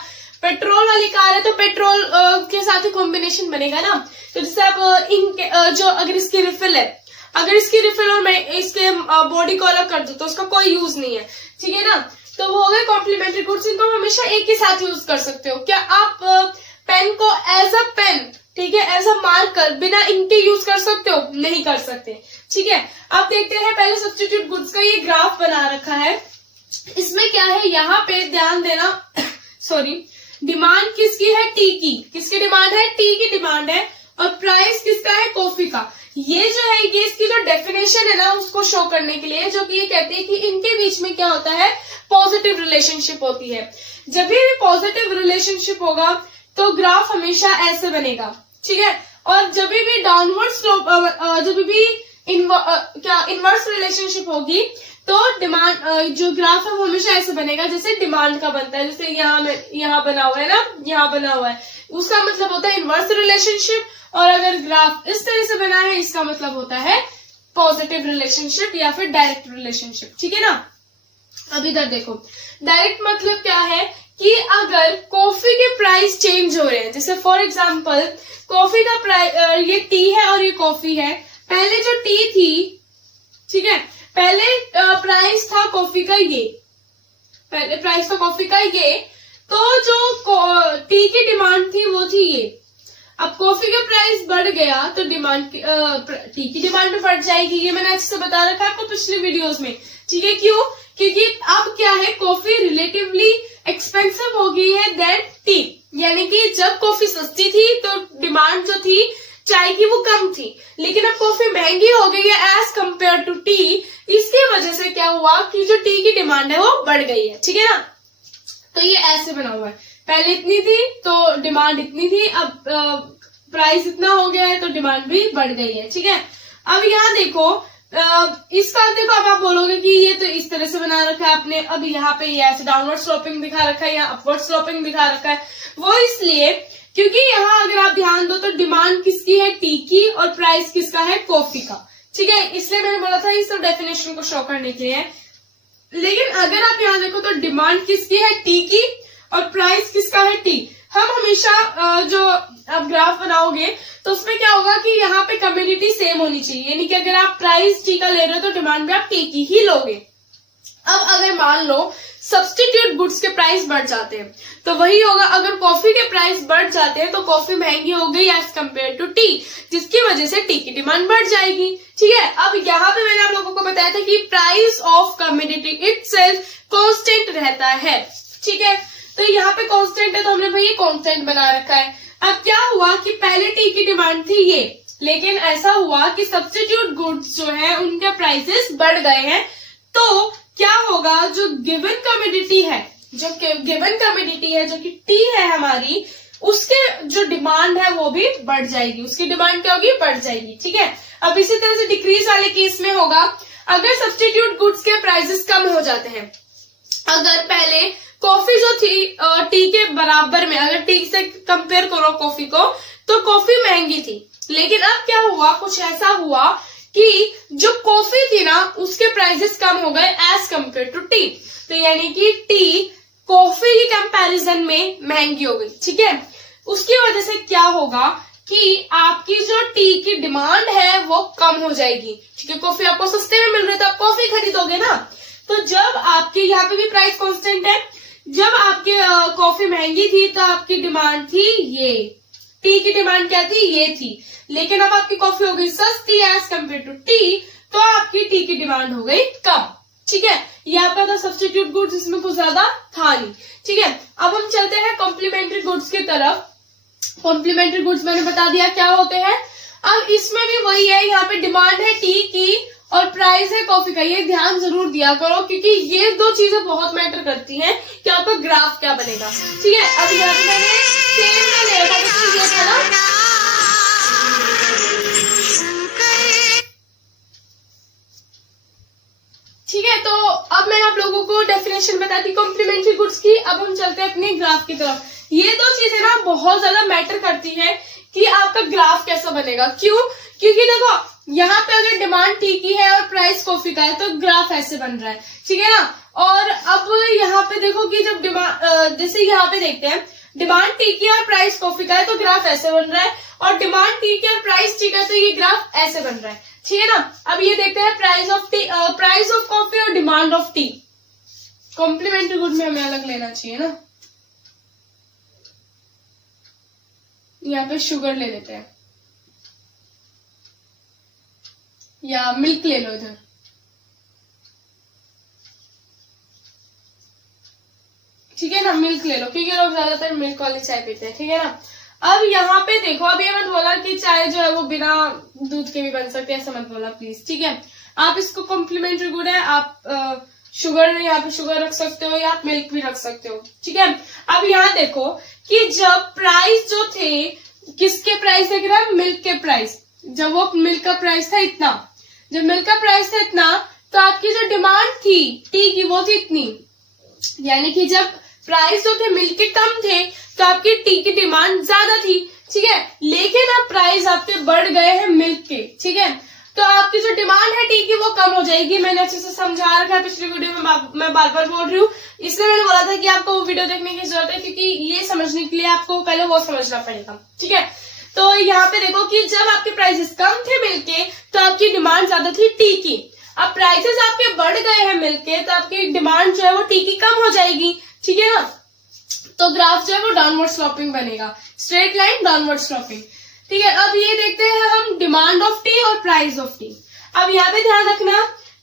पेट्रोल वाली कार है तो पेट्रोल के साथ ही कॉम्बिनेशन बनेगा ना। तो जैसे आप जो अगर इसकी रिफिल है, अगर इसकी रिफिल और मैं इसके बॉडी को अलग कर दूं तो उसका कोई यूज नहीं है, ठीक है ना। तो वो हो गए कॉम्प्लीमेंट्री गुड्स, इनको हम हमेशा एक ही साथ यूज कर सकते हो। क्या आप पेन को एज अ पेन, ठीक है, एज अ मार्कर बिना इंक के यूज कर सकते हो? नहीं कर सकते, ठीक है। अब देखते हैं पहले सब्स्टिट्यूट गुड्स का ये ग्राफ बना रखा है। इसमें क्या है, यहाँ पे ध्यान देना सॉरी, डिमांड किसकी है, टी की। किसकी डिमांड है, टी की डिमांड है, और प्राइस किसका है, कॉफी का। ये जो है ये इसकी जो डेफिनेशन है ना उसको शो करने के लिए, जो कि ये कहती है कि इनके बीच में क्या होता है, पॉजिटिव रिलेशनशिप होती है। जब भी पॉजिटिव रिलेशनशिप होगा तो ग्राफ हमेशा ऐसे बनेगा, ठीक है। और जब भी डाउनवर्ड स्लोप, जब भी इनवर्स रिलेशनशिप होगी तो डिमांड जो ग्राफ है वो हमेशा ऐसे बनेगा जैसे डिमांड का बनता है। जैसे यहाँ बना हुआ है ना, यहाँ बना हुआ है, उसका मतलब होता है इनवर्स रिलेशनशिप। और अगर ग्राफ इस तरह से बना है इसका मतलब होता है पॉजिटिव रिलेशनशिप या फिर डायरेक्ट रिलेशनशिप, ठीक है ना। अब इधर देखो, डायरेक्ट मतलब क्या है कि अगर कॉफी के प्राइस चेंज हो रहे हैं, जैसे फॉर एग्जांपल कॉफी का प्राइस, ये टी है और ये कॉफी है। पहले जो टी थी, ठीक है, पहले प्राइस था कॉफी का ये, पहले प्राइस था कॉफी का ये, तो जो टी की डिमांड थी वो थी ये। अब कॉफी का प्राइस बढ़ गया तो डिमांड टी की डिमांड भी बढ़ जाएगी। ये मैंने अच्छे से बता रखा है आपको पिछली वीडियोस में, ठीक है। क्यों, क्योंकि अब क्या है, कॉफी रिलेटिवली एक्सपेंसिव हो गई है देन टी। यानी कि जब कॉफी सस्ती थी तो डिमांड जो थी चाय की वो कम थी, लेकिन अब कॉफी महंगी हो गई है एज कम्पेयर टू टी। इसकी वजह से क्या हुआ कि जो टी की डिमांड है वो बढ़ गई है, ठीक है ना। तो ये ऐसे बना हुआ है, पहले इतनी थी तो डिमांड इतनी थी, अब प्राइस इतना हो गया है तो डिमांड भी बढ़ गई है, ठीक है। अब यहाँ देखो, इसका देखो, अब आप बोलोगे कि ये तो इस तरह से बना रखा है आपने, अब यहाँ पे ये ऐसे डाउनवर्ड स्लोपिंग दिखा रखा है या अपवर्ड स्लोपिंग दिखा रखा है। वो इसलिए क्योंकि यहाँ अगर आप ध्यान दो तो डिमांड किसकी है, टी की, और प्राइस किसका है, कॉफी का, ठीक है। इसलिए मैंने बोला था इस सब डेफिनेशन को शो करने के लिए। लेकिन अगर आप यहाँ देखो तो डिमांड किसकी है, टी की, और प्राइस किसका है, टी। हम हमेशा जो आप ग्राफ बनाओगे तो उसमें क्या होगा कि यहाँ पे कम्युनिटी सेम होनी चाहिए, यानी कि अगर आप प्राइस टी का ले रहे हो तो डिमांड भी आप टी की ही लोगे, अब अगर मान लो सब्स्टिट्यूट गुड्स के प्राइस बढ़ जाते हैं तो वही होगा, अगर कॉफी के प्राइस बढ़ जाते हैं तो कॉफी महंगी हो गई एज कम्पेयर टू टी, जिसकी वजह से टी की डिमांड बढ़ जाएगी। ठीक है, अब यहाँ पे मैंने आप लोगों को बताया था कि price of commodity itself constant रहता है। ठीक है, तो यहाँ पे कांस्टेंट है तो हमने भाई कांस्टेंट बना रखा है। अब क्या हुआ कि पहले टी की डिमांड थी ये, लेकिन ऐसा हुआ कि सब्स्टिट्यूट गुड्स जो है उनके प्राइसेस बढ़ गए हैं, तो क्या होगा, जो गिवन कमोडिटी है, जो कि टी है हमारी, उसके जो डिमांड है वो भी बढ़ जाएगी, उसकी डिमांड क्या होगी, बढ़ जाएगी। ठीक है, अब इसी तरह से डिक्रीज वाले केस में होगा, अगर सब्स्टिट्यूट गुड्स के प्राइसेस कम हो जाते हैं, अगर पहले कॉफी जो थी टी के बराबर में, अगर टी से कंपेयर करो कॉफी को, तो कॉफी महंगी थी, लेकिन अब क्या हुआ, कुछ ऐसा हुआ कि जो कॉफी थी ना उसके प्राइसेस कम हो गए एज कम्पेयर टू टी, तो यानी कि टी कॉफी की कंपैरिजन में महंगी हो गई। ठीक है, उसकी वजह से क्या होगा कि आपकी जो टी की डिमांड है वो कम हो जाएगी। ठीक है, कॉफी आपको सस्ते में मिल रही है तो आप कॉफी खरीदोगे ना, तो जब आपके यहाँ पे भी प्राइस कांस्टेंट है, जब आपकी कॉफी महंगी थी तो आपकी डिमांड थी ये, टी की डिमांड क्या थी, ये थी, लेकिन अब आपकी कॉफी हो गई सस्ती एज कम्पेयर टू टी, तो आपकी टी की डिमांड हो गई कम। ठीक है, यहाँ पे था सब्स्टिट्यूट गुड्स, इसमें कुछ ज्यादा था नहीं। ठीक है, अब हम चलते हैं कॉम्प्लीमेंट्री गुड्स की तरफ। कॉम्प्लीमेंट्री गुड्स मैंने बता दिया क्या होते हैं। अब इसमें भी वही है, यहाँ पे डिमांड है टी की और प्राइस है कॉफी का, ये ध्यान जरूर दिया करो क्योंकि ये दो चीजें बहुत मैटर करती हैं कि आपका ग्राफ क्या बनेगा। ठीक है, अब यहाँ पे मैंने सेम का ले रखा था ना, ठीक है, तो अब मैं आप लोगों को डेफिनेशन बताती कॉम्प्लीमेंट्री गुड्स की। अब हम चलते हैं अपने ग्राफ की तरफ। ये दो चीजें ना बहुत ज्यादा मैटर करती है कि आपका ग्राफ कैसा बनेगा। क्यों? क्योंकि देखो यहाँ पे अगर डिमांड टी की है और प्राइस कॉफी का है तो ग्राफ ऐसे बन रहा है। ठीक है ना, और अब यहाँ पे देखो कि जब डिमांड, जैसे यहाँ पे देखते हैं डिमांड टी की और प्राइस कॉफी का है तो ग्राफ ऐसे बन रहा है, और डिमांड टी की और प्राइस टी का है तो ये ग्राफ ऐसे बन रहा है। ठीक है ना, अब ये देखते हैं price of tea, price of coffee और demand of tea. Complementary good में हमें अलग लेना चाहिए ना, यहाँ पे शुगर ले लेते हैं या मिल्क ले लो इधर। ठीक है ना, मिल्क ले लो क्योंकि लोग ज्यादातर मिल्क वाली चाय पीते हैं। ठीक है ना, अब यहाँ पे देखो, अब ये मत बोला कि चाय जो है वो बिना दूध के भी बन सकते हैं, ऐसा मत बोला प्लीज। ठीक है, आप इसको कॉम्प्लीमेंट्री गुड है, आप शुगर यहाँ पे शुगर रख सकते हो या आप मिल्क भी रख सकते हो। ठीक है, अब यहाँ देखो कि जब प्राइस जो थे, किसके प्राइस देख रहा है, मिल्क के प्राइस, जब वो मिल्क का प्राइस था इतना, जब मिल्क का प्राइस था इतना तो आपकी जो डिमांड थी टी की वो थी इतनी, यानी कि जब प्राइस जो थे मिल्क के कम थे तो आपकी टी की डिमांड ज्यादा थी। ठीक है, लेकिन अब प्राइस आपके बढ़ गए हैं मिल्क के। ठीक है, तो आपकी जो डिमांड है टी की वो कम हो जाएगी। मैंने अच्छे से समझा रखा है पिछली वीडियो में, मैं बार बार बोल रही हूँ, इसलिए मैंने बोला था कि आपको वो वीडियो देखने की जरूरत है क्योंकि ये समझने के लिए आपको पहले वो समझना पड़ेगा। ठीक है, तो यहाँ पे देखो कि जब आपके प्राइसेस कम थे मिल्क के तो आपकी डिमांड ज्यादा थी टी की। अब प्राइसेस आपके बढ़ गए हैं मिल्क के तो आपकी डिमांड जो है वो टी की कम हो जाएगी। ठीक है ना, तो ग्राफ जो है वो डाउनवर्ड स्लोपिंग बनेगा, स्ट्रेट लाइन डाउनवर्ड स्लोपिंग। ठीक है, अब ये देखते हैं हम डिमांड ऑफ टी और प्राइस ऑफ टी। अब यहाँ पे ध्यान रखना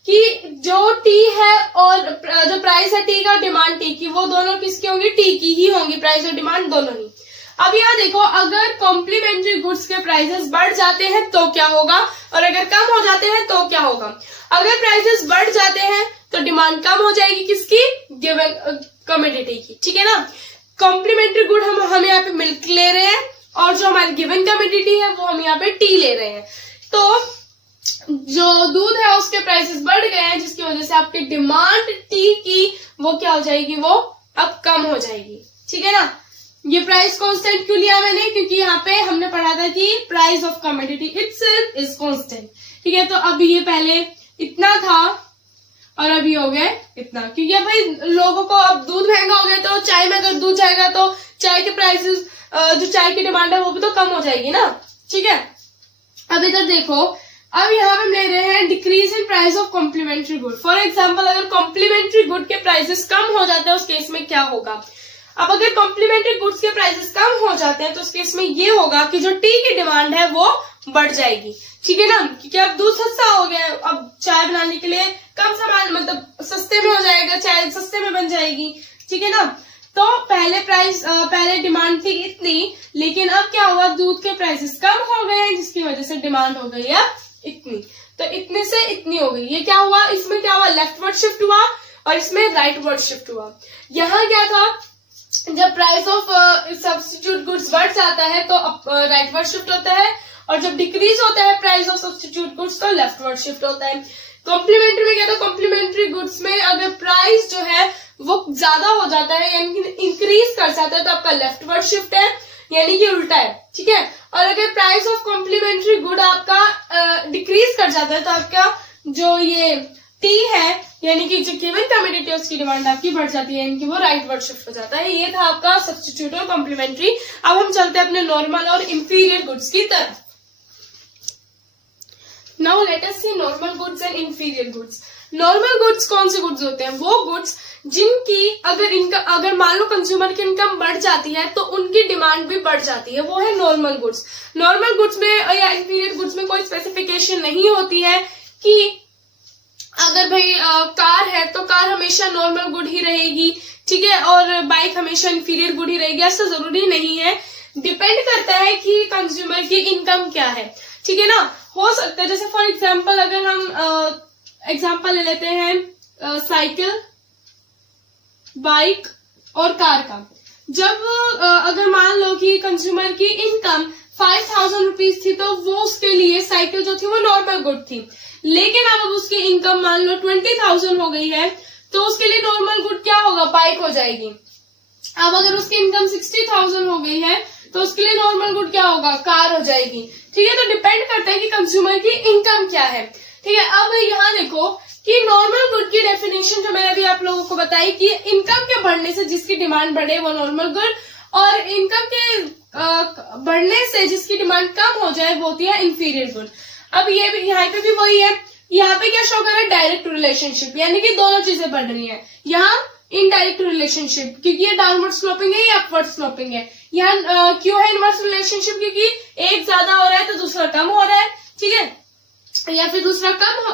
कि जो टी है और जो प्राइस है टी का और डिमांड टी की, वो दोनों किसकी होंगी, टी की ही होंगी, प्राइस और डिमांड दोनों ही। अब यहाँ देखो, अगर कॉम्प्लीमेंट्री गुड्स के प्राइसेस बढ़ जाते हैं तो क्या होगा और अगर कम हो जाते हैं तो क्या होगा। अगर प्राइसेस बढ़ जाते हैं तो डिमांड कम हो जाएगी किसकी, गिवन कमोडिटी की। ठीक है ना, कॉम्प्लीमेंट्री गुड हम यहाँ पे मिल्क ले रहे हैं और जो हमारी गिवन कमोडिटी है वो हम यहाँ पे टी ले रहे हैं, तो जो दूध है उसके प्राइसेस बढ़ गए हैं जिसकी वजह से आपकी डिमांड टी की वो क्या हो जाएगी, वो अब कम हो जाएगी। ठीक है ना, ये प्राइस कांस्टेंट क्यों लिया मैंने, क्योंकि यहाँ पे हमने पढ़ा था कि price of commodity itself is constant. ठीक है, तो अभी ये पहले इतना था और अभी हो गया इतना, क्योंकि भाई लोगों को अब दूध महंगा हो गया तो चाय में अगर दूध जाएगा तो चाय के प्राइसेस, जो चाय की डिमांड है वो भी तो कम हो जाएगी ना। ठीक है, अब इधर देखो अब यहाँ पे हम ले रहे हैं decrease in price of complementary good. For example अगर कॉम्प्लीमेंट्री गुड के प्राइसेस कम हो जाते हैं उस केस में क्या होगा। अब अगर कॉम्प्लीमेंट्री गुड्स के प्राइसेस कम हो जाते हैं तो उस केस में ये होगा कि जो टी की डिमांड है वो बढ़ जाएगी, ठीक है ना, क्योंकि अब दूध सस्ता हो गया है, अब चाय बनाने के लिए कम सामान मतलब सस्ते में हो जाएगा, चाय सस्ते में बन जाएगी, ठीक है ना। तो पहले डिमांड थी इतनी, लेकिन अब क्या हुआ, दूध के प्राइसेस कम हो गए हैं जिसकी वजह से डिमांड हो गई है इतनी, तो इतने से इतनी हो गई। ये क्या हुआ, इसमें क्या हुआ, लेफ्टवर्ड शिफ्ट हुआ और इसमें राइटवर्ड शिफ्ट हुआ। यहाँ क्या था, जब प्राइस ऑफ सब्स्टिट्यूट गुड्स बढ़ जाता है तो राइटवर्ड शिफ्ट होता है, और जब डिक्रीज होता है प्राइस ऑफ सब्स्टिट्यूट गुड्स तो लेफ्टवर्ड शिफ्ट होता है। कॉम्प्लीमेंट्री में क्या था, कॉम्प्लीमेंट्री गुड्स में अगर प्राइस जो है वो ज्यादा हो जाता है यानी कि इंक्रीज कर जाता है तो आपका लेफ्टवर्ड शिफ्ट है, यानी कि उल्टा है, ठीक है। और अगर प्राइस ऑफ कॉम्प्लीमेंट्री गुड आपका डिक्रीज कर जाता है तो आपका जो ये टी है यानी कि जो गिवन कमोडिटी उसकी डिमांड आपकी बढ़ जाती है, यानी कि वो राइटवर्ड शिफ्ट हो जाता है। ये था आपका सब्स्टिट्यूट और कॉम्प्लीमेंट्री। अब हम चलते हैं अपने नॉर्मल और इंफीरियर गुड्स की तरफ। Now let us see normal goods and inferior goods. Normal goods कौन से गुड्स होते हैं, वो गुड्स जिनकी अगर मान लो कंज्यूमर की इनकम बढ़ जाती है तो उनकी डिमांड भी बढ़ जाती है, वो है नॉर्मल गुड्स। नॉर्मल गुड्स में या इंफीरियर गुड्स में कोई स्पेसिफिकेशन नहीं होती है कि अगर भाई कार है तो कार हमेशा नॉर्मल गुड ही रहेगी, ठीक है, और बाइक हमेशा इंफीरियर गुड ही रहेगी, ऐसा जरूरी नहीं है। डिपेंड करता है कि कंज्यूमर की इनकम क्या है, ठीक है ना। हो सकता है जैसे फॉर एग्जाम्पल अगर हम एग्जाम्पल ले लेते हैं साइकिल, बाइक और कार का। जब अगर मान लो कि कंज्यूमर की इनकम 5000 रुपीज थी तो वो उसके लिए साइकिल जो थी वो नॉर्मल गुड थी, लेकिन अब उसकी इनकम मान लो 20,000 हो गई है तो उसके लिए नॉर्मल गुड क्या होगा, बाइक हो जाएगी। अब अगर उसकी इनकम 60,000 हो गई है तो उसके लिए नॉर्मल गुड क्या होगा, कार हो जाएगी, ठीक है। तो डिपेंड करता है कि कंज्यूमर की इनकम क्या है, ठीक है। अब यहाँ देखो कि नॉर्मल गुड की डेफिनेशन जो मैंने अभी आप लोगों को बताई कि इनकम के बढ़ने से जिसकी डिमांड बढ़े वो नॉर्मल गुड, और इनकम के बढ़ने से जिसकी डिमांड कम हो जाए वो होती है इंफीरियर गुड। अब ये भी यहाँ पे भी वही है, यहाँ पे क्या शो कर रहा है, डायरेक्ट रिलेशनशिप, यानी कि दोनों चीजें बढ़ रही हैं। यहाँ इनडायरेक्ट रिलेशनशिप क्योंकि ये डाउनवर्ड स्लोपिंग है, ये अपवर्ड स्लोपिंग है। यहाँ क्यों है इनवर्स रिलेशनशिप, क्योंकि एक ज्यादा हो रहा है तो दूसरा कम हो रहा है, ठीक है, या फिर दूसरा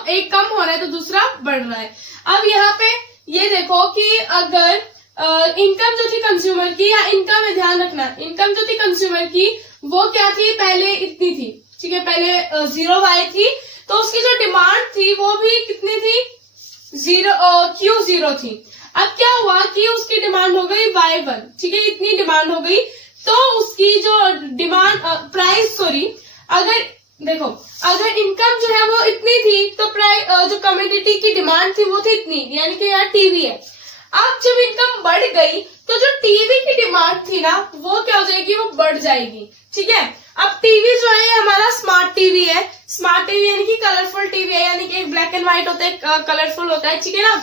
एक कम हो रहा है तो दूसरा बढ़ रहा है। अब यहाँ पे ये देखो कि अगर इनकम जो थी कंज्यूमर की, या इनकम में ध्यान रखना, इनकम जो थी कंज्यूमर की वो क्या थी, पहले इतनी थी, ठीक है, पहले 0Y थी, तो उसकी जो डिमांड थी वो भी कितनी थी, Q0 थी। अब क्या हुआ कि उसकी डिमांड हो गई Y1, ठीक है, इतनी डिमांड हो गई तो उसकी जो डिमांड अगर देखो अगर इनकम जो है वो इतनी थी तो जो कमोडिटी की डिमांड थी वो थी इतनी, यानी कि यहाँ टीवी है। अब जब इनकम बढ़ गई तो जो टीवी की डिमांड थी ना वो क्या हो जाएगी, वो बढ़ जाएगी, ठीक है। अब टीवी जो है हमारा स्मार्ट टीवी है, स्मार्ट टीवी यानी कि कलरफुल टीवी है, यानी कि एक ब्लैक एंड व्हाइट होता है, कलरफुल होता है, ठीक है ना।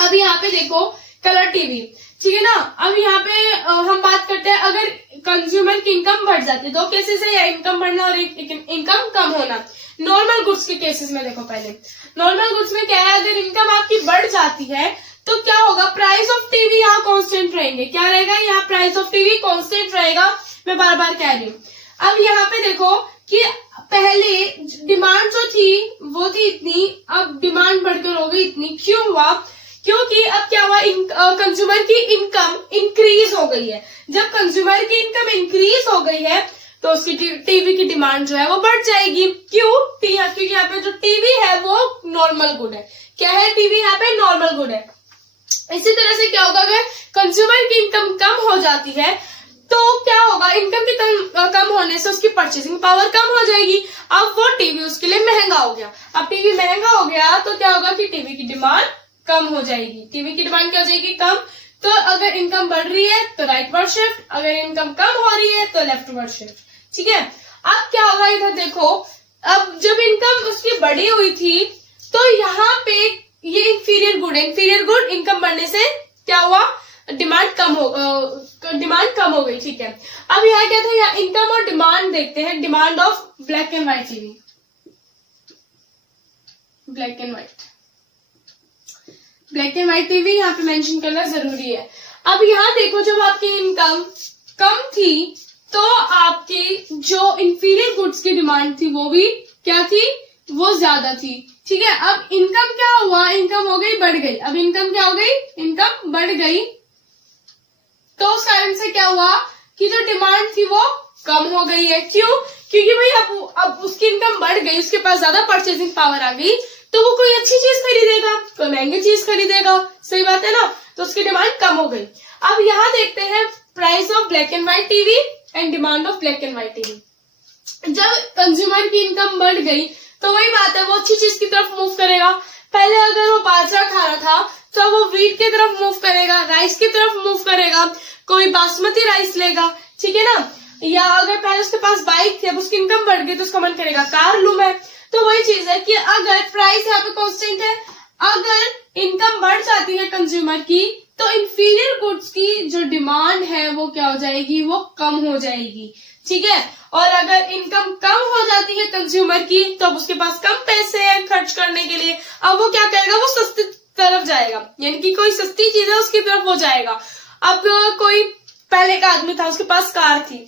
अब यहाँ पे देखो कलर टीवी, ठीक है ना। अब यहाँ पे हम बात करते हैं अगर कंज्यूमर की इनकम बढ़ जाती है, दो केसेस है, या इनकम बढ़ना और इनकम कम होना। नॉर्मल गुड्स के केसेस में देखो, पहले नॉर्मल गुड्स में क्या है, अगर इनकम आपकी बढ़ जाती है तो क्या होगा, प्राइस ऑफ टीवी यहाँ कांस्टेंट रहेंगे, क्या रहेगा, यहाँ प्राइस ऑफ टीवी कांस्टेंट रहेगा, मैं बार बार कह रही हूँ। अब यहाँ पे देखो कि पहले डिमांड जो थी वो थी इतनी, अब डिमांड बढ़कर हो गई इतनी, क्यों हुआ, क्योंकि अब क्या हुआ, कंज्यूमर की इनकम इंक्रीज हो गई है। जब कंज्यूमर की इनकम इंक्रीज हो गई है तो उसकी टीवी की डिमांड जो है वो बढ़ जाएगी। क्यों, क्योंकि यहाँ पे जो टीवी है वो नॉर्मल गुड है, क्या है, टीवी यहाँ पे नॉर्मल गुड है। इसी तरह से क्या होगा, अगर कंज्यूमर की इनकम कम हो जाती है तो क्या होगा, इनकम की कम होने से उसकी परचेसिंग पावर कम हो जाएगी, अब वो टीवी उसके लिए महंगा हो गया। अब टीवी महंगा हो गया तो क्या होगा कि टीवी की डिमांड कम हो जाएगी, टीवी की डिमांड क्या हो जाएगी, कम। तो अगर इनकम बढ़ रही है तो राइटवर्ड शिफ्ट, अगर इनकम कम हो रही है तो लेफ्टवर्ड शिफ्ट, ठीक है। अब क्या होगा, इधर देखो, अब जब इनकम उसकी बढ़ी हुई थी तो यहाँ पे ये इंफीरियर गुड है, इंफीरियर गुड इनकम बढ़ने से क्या हुआ, डिमांड कम हो गई, ठीक है। अब यहाँ क्या था, यहाँ इनकम और डिमांड देखते हैं, demand of black and white TV. Black and white, black and white TV यहाँ पे मेंशन करना जरूरी है। अब यहाँ देखो, जब आपकी इनकम कम थी तो आपकी जो इंफीरियर गुड्स की डिमांड थी वो भी क्या थी, वो ज्यादा थी। ठीक है, अब इनकम क्या हुआ, इनकम हो गई बढ़ गई। अब इनकम क्या हो गई, इनकम बढ़ गई, तो उस कारण से क्या हुआ कि जो डिमांड थी वो कम हो गई है। क्यों, क्योंकि भाई अब उसकी इनकम बढ़ गई, उसके पास ज्यादा परचेजिंग पावर आ गई, तो वो कोई अच्छी चीज खरीदेगा, कोई महंगी चीज खरीदेगा, सही बात है ना, तो उसकी डिमांड कम हो गई। अब यहाँ देखते हैं price of black and white TV and demand of black and white TV. जब कंज्यूमर की इनकम बढ़ गई तो वही बात है, वो अच्छी चीज की तरफ मूव करेगा। पहले अगर वो बाजरा खा रहा था तो वो व्हीट की तरफ मूव करेगा, राइस की तरफ मूव करेगा, कोई बासमती राइस लेगा, ठीक है ना। या अगर पहले उसके पास बाइक थी, अब उसकी इनकम बढ़ गई तो उसका मन करेगा कार लूं मैं। तो वही चीज है कि अगर प्राइस यहाँ पे कांस्टेंट है, अगर इनकम बढ़ जाती है कंज्यूमर की तो इंफीरियर गुड्स की जो डिमांड है वो क्या हो जाएगी, वो कम हो जाएगी। ठीक है, और अगर इनकम कम हो जाती है कंज्यूमर की तो अब उसके पास कम पैसे हैं खर्च करने के लिए, अब वो क्या करेगा, वो सस्ती तरफ जाएगा, यानी कि कोई सस्ती चीज है उसकी तरफ वो जाएगा। अब कोई पहले का आदमी था, उसके पास कार थी,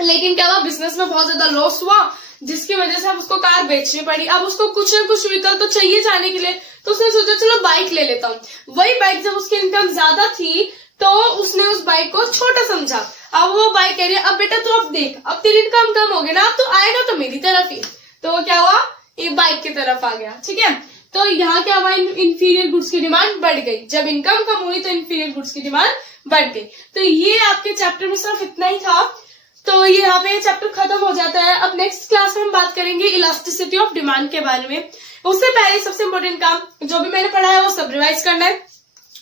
लेकिन क्या हुआ, बिजनेस में बहुत ज्यादा लॉस हुआ, जिसकी वजह से अब उसको कार बेचनी पड़ी। अब उसको कुछ न कुछ व्हीकल तो चाहिए जाने के लिए, तो उसने सोचा चलो बाइक ले लेता हूँ। वही बाइक जब उसकी इनकम ज्यादा थी तो उसने उस बाइक को छोटा समझा। अब वो बाइक कह रही है, अब बेटा तू अब देख, अब तेरी इनकम कम हो गई ना, अब तो आएगा तो मेरी तरफ ही, तो वो क्या हुआ, ये बाइक की तरफ आ गया। ठीक है, तो यहाँ क्या हुआ, इंफीरियर गुड्स की डिमांड बढ़ गई। जब इनकम कम हुई तो इंफीरियर गुड्स की डिमांड बढ़ गई। तो ये आपके चैप्टर में सिर्फ इतना ही था, तो ये यहाँ पे चैप्टर खत्म हो जाता है। अब नेक्स्ट क्लास में हम बात करेंगे इलास्टिसिटी ऑफ डिमांड के बारे में। उससे पहले सबसे इम्पोर्टेंट काम जो भी मैंने पढ़ा है वो सब रिवाइज करना है।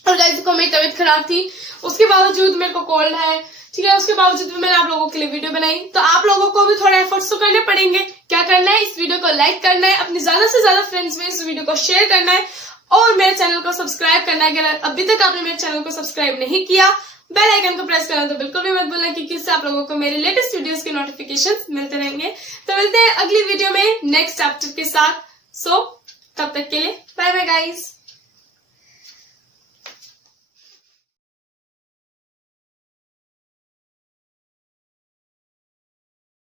और गाइस को मेरी तबीयत खराब थी, उसके बावजूद मेरे को कोल्ड है, ठीक है, उसके बावजूद भी मैंने आप लोगों के लिए वीडियो बनाई। तो आप लोगों को भी थोड़ा एफर्ट्स तो करने पड़ेंगे। क्या करना है, इस वीडियो को लाइक करना है, अपने ज्यादा से ज्यादा फ्रेंड्स में इस वीडियो को शेयर करना है और मेरे चैनल को सब्सक्राइब करना है। अगर अभी तक आपने मेरे चैनल को सब्सक्राइब नहीं किया, बेल आइकन को प्रेस करना तो बिल्कुल भी मत भूलना, क्योंकि इससे आप लोगों को मेरे लेटेस्ट वीडियोस के नोटिफिकेशंस मिलते रहेंगे। तो मिलते हैं अगली वीडियो में नेक्स्ट चैप्टर के साथ। सो तब तक के लिए बाय बाय गाइस।